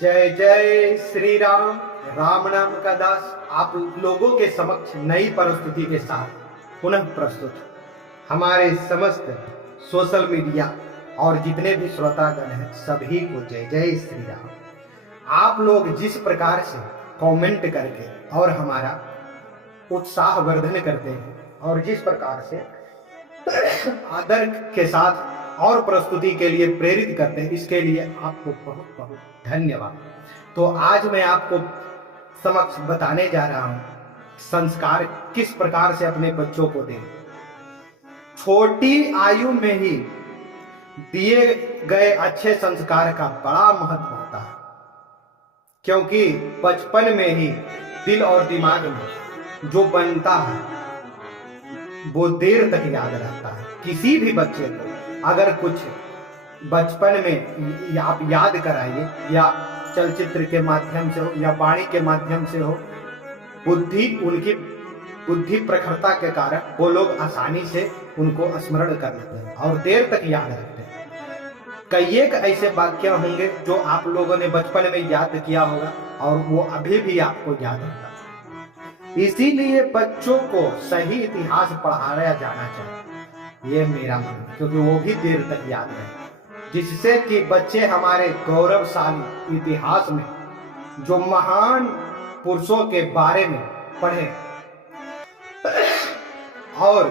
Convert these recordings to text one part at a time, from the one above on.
जय जय श्री राम। राम नाम का दास आप लोगों के समक्ष नई प्रस्तुति के साथ पुनः प्रस्तुत। हमारे समस्त सोशल मीडिया और जितने भी श्रोतागण हैं सभी को जय जय श्री राम। आप लोग जिस प्रकार से कमेंट करके और हमारा उत्साह वर्धन करते हैं और जिस प्रकार से आदर के साथ और प्रस्तुति के लिए प्रेरित करते हैं, इसके लिए आपको बहुत बहुत धन्यवाद। तो आज मैं आपको समक्ष बताने जा रहा हूं संस्कार किस प्रकार से अपने बच्चों को दें। छोटी आयु में ही दिए गए अच्छे संस्कार का बड़ा महत्व होता है, क्योंकि बचपन में ही दिल और दिमाग में जो बनता है वो देर तक याद रहता है। किसी भी बच्चे को अगर कुछ बचपन में आप याद कराइए, या चलचित्र के माध्यम से हो या वाणी के माध्यम से हो, उनकी बुद्धि प्रखरता के कारण वो लोग आसानी से उनको स्मरण कर लेते हैं और देर तक याद रखते हैं। कई एक ऐसे वाक्य होंगे जो आप लोगों ने बचपन में याद किया होगा और वो अभी भी आपको याद रहता है। इसीलिए बच्चों को सही इतिहास पढ़ाया जाना चाहिए, ये मेरा मानना है, क्योंकि वो भी देर तक याद रहे, जिससे कि बच्चे हमारे गौरवशाली इतिहास में जो महान पुरुषों के बारे में पढ़े और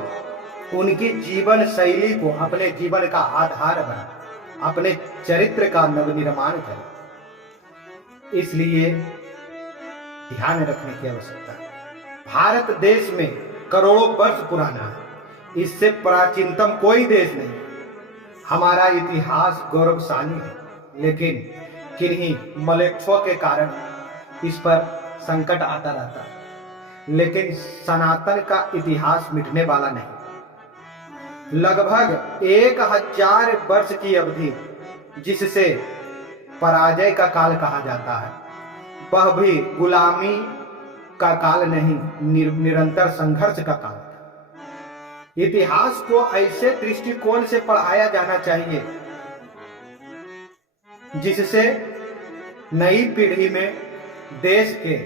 उनकी जीवन शैली को अपने जीवन का आधार बना, अपने चरित्र का नवनिर्माण करें। इसलिए ध्यान रखने की आवश्यकता है। भारत देश में करोड़ों वर्ष पुराना है, इससे प्राचीनतम कोई देश नहीं। हमारा इतिहास गौरवशाली है, लेकिन किन्हीं मलेच्छों के कारण इस पर संकट आता रहता है। लेकिन सनातन का इतिहास मिटने वाला नहीं। लगभग 1000 वर्ष की अवधि जिससे पराजय का काल कहा जाता है, वह भी गुलामी का काल नहीं, निरंतर संघर्ष का काल। इतिहास को ऐसे दृष्टिकोण से पढ़ाया जाना चाहिए जिससे नई पीढ़ी में देश के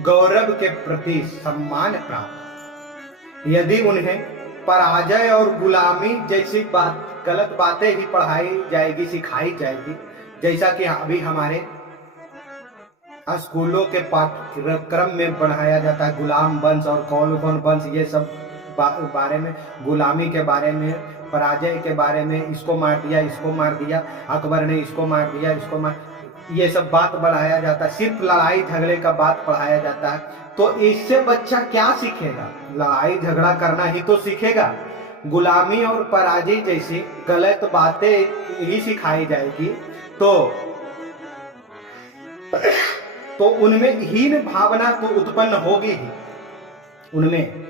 गौरव के प्रति सम्मान प्राप्त। यदि उन्हें पराजय और गुलामी जैसी गलत बातें ही पढ़ाई जाएगी, सिखाई जाएगी, जैसा कि अभी हमारे स्कूलों के पाठ्यक्रम में पढ़ाया जाता है, गुलाम वंश और कौन वंश, ये सब बारे में, गुलामी के बारे में, पराजय के बारे में, इसको मार दिया, इसको मार दिया, अकबर ने इसको मार दिया, इसको मार, ये सब बात बढ़ाया जाता है। सिर्फ लड़ाई झगड़े का बात पढ़ाया जाता है। तो इससे बच्चा क्या सीखेगा? लड़ाई झगड़ा करना ही तो सीखेगा। गुलामी और पराजय जैसी गलत बातें ही सिखाई जाएगी तो उनमें हीन भावना तो उत्पन्न होगी ही, उनमें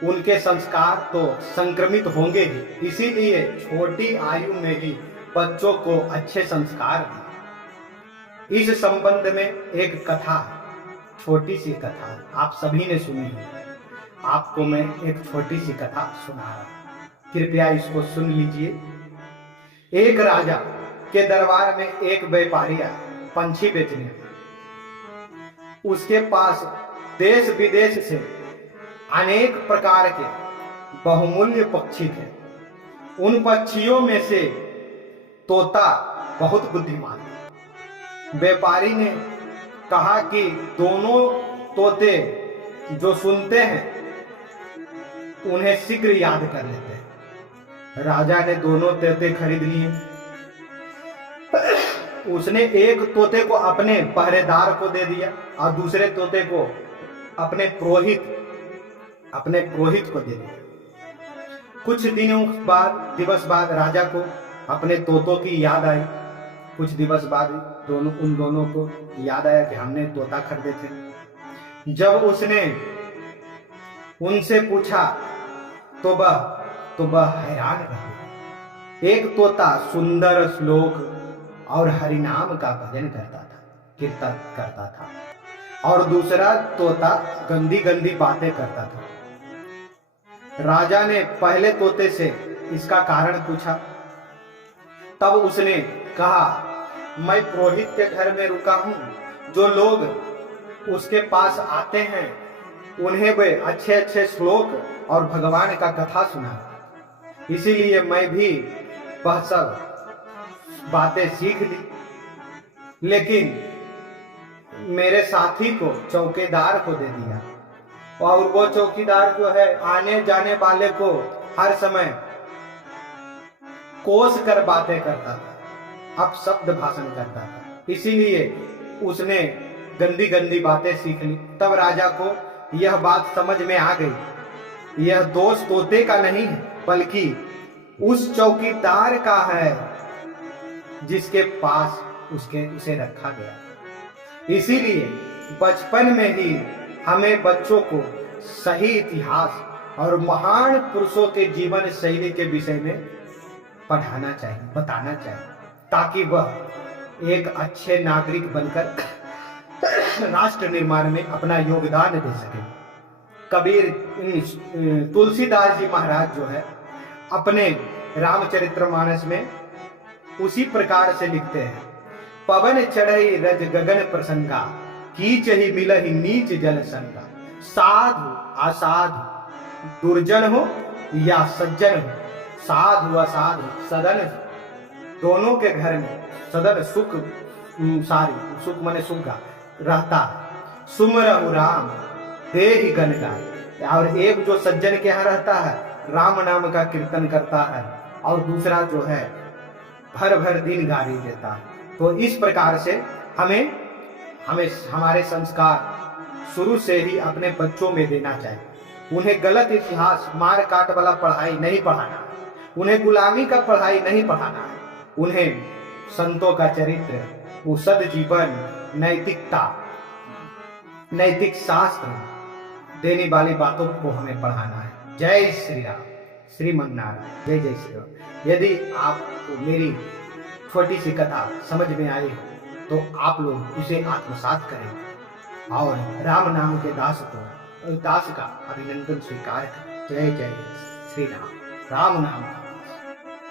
उनके संस्कार तो संक्रमित होंगे ही। इसीलिए छोटी आयु में ही बच्चों को अच्छे संस्कार दें। इस संबंध में एक कथा है, छोटी सी कथा, आप सभी ने सुनी है। आपको मैं एक छोटी सी कथा सुना रहा हूं, कृपया इसको सुन लीजिए। एक राजा के दरबार में एक व्यापारी आया पंछी बेचने। उसके पास देश विदेश से अनेक प्रकार के बहुमूल्य पक्षी थे। उन पक्षियों में से तोता बहुत बुद्धिमान था। व्यापारी ने कहा कि दोनों तोते जो सुनते हैं उन्हें शीघ्र याद कर लेते हैं। राजा ने दोनों तोते खरीद लिए। उसने एक तोते को अपने पहरेदार को दे दिया और दूसरे तोते को अपने पुरोहित को दे दिया। कुछ दिवस बाद राजा को अपने तोतों की याद आई। कुछ दिवस बाद उन दोनों को याद आया कि हमने तोता खरीदे थे। जब उसने उनसे पूछा तो वह हैरान रह। एक तोता सुंदर श्लोक और हरिनाम का भजन करता था, कीर्तन करता था, और दूसरा तोता गंदी गंदी बातें करता था। राजा ने पहले तोते से इसका कारण पूछा। तब उसने कहा, मैं पुरोहित के घर में रुका हूँ। जो लोग उसके पास आते हैं उन्हें वे अच्छे अच्छे श्लोक और भगवान का कथा सुना। इसीलिए मैं भी वह सब बातें सीख ली, लेकिन मेरे साथी को, चौकीदार को दे दिया। और वो चौकीदार जो है आने जाने वाले को हर समय कोस कर बातें करता था, अपशब्द भाषण करता था। इसीलिए उसने गंदी गंदी बातें सीख ली। तब राजा को यह बात समझ में आ गई, यह दोष तोते का नहीं है बल्कि उस चौकीदार का है जिसके पास उसे रखा गया। इसीलिए बचपन में ही हमें बच्चों को सही इतिहास और महान पुरुषों के जीवन शैली के विषय में पढ़ाना चाहिए, बताना चाहिए, ताकि वह एक अच्छे नागरिक बनकर राष्ट्र निर्माण में अपना योगदान दे सके। कबीर तुलसीदास जी महाराज जो है अपने रामचरितमानस में उसी प्रकार से लिखते हैं, पवन चढ़ई रज गगन प्रसंगा, कीच ही मिलहि नीच जल संगा। साधु असाधु, दुर्जन हो या सज्जन हो, साधु असाधु सदन दोनों के घर में सदन सुख सारी सुख मने सुखा रहता है। सुमरहु राम देहि गन गाय। और एक जो सज्जन के यहाँ रहता है राम नाम का कीर्तन करता है, और दूसरा जो है भर भर दिन गाली देता है। तो इस प्रकार से हमें हमारे संस्कार शुरू से ही अपने बच्चों में देना चाहिए। उन्हें गलत इतिहास, मार काट वाला पढ़ाई नहीं पढ़ाना है, उन्हें गुलामी का पढ़ाई नहीं पढ़ाना है। उन्हें संतों का चरित्र, वो सद्जीवन, नैतिकता, नैतिक शास्त्र देने वाली बातों को हमें पढ़ाना है। जय श्री राम, श्रीमन नारायण, जय जय श्री राम। यदि आपको मेरी छोटी सी कथा समझ में आई हो तो आप लोग इसे आत्मसात करें और राम नाम के दास का अभिनंदन स्वीकार करें। जय जय श्री राम, राम नाम का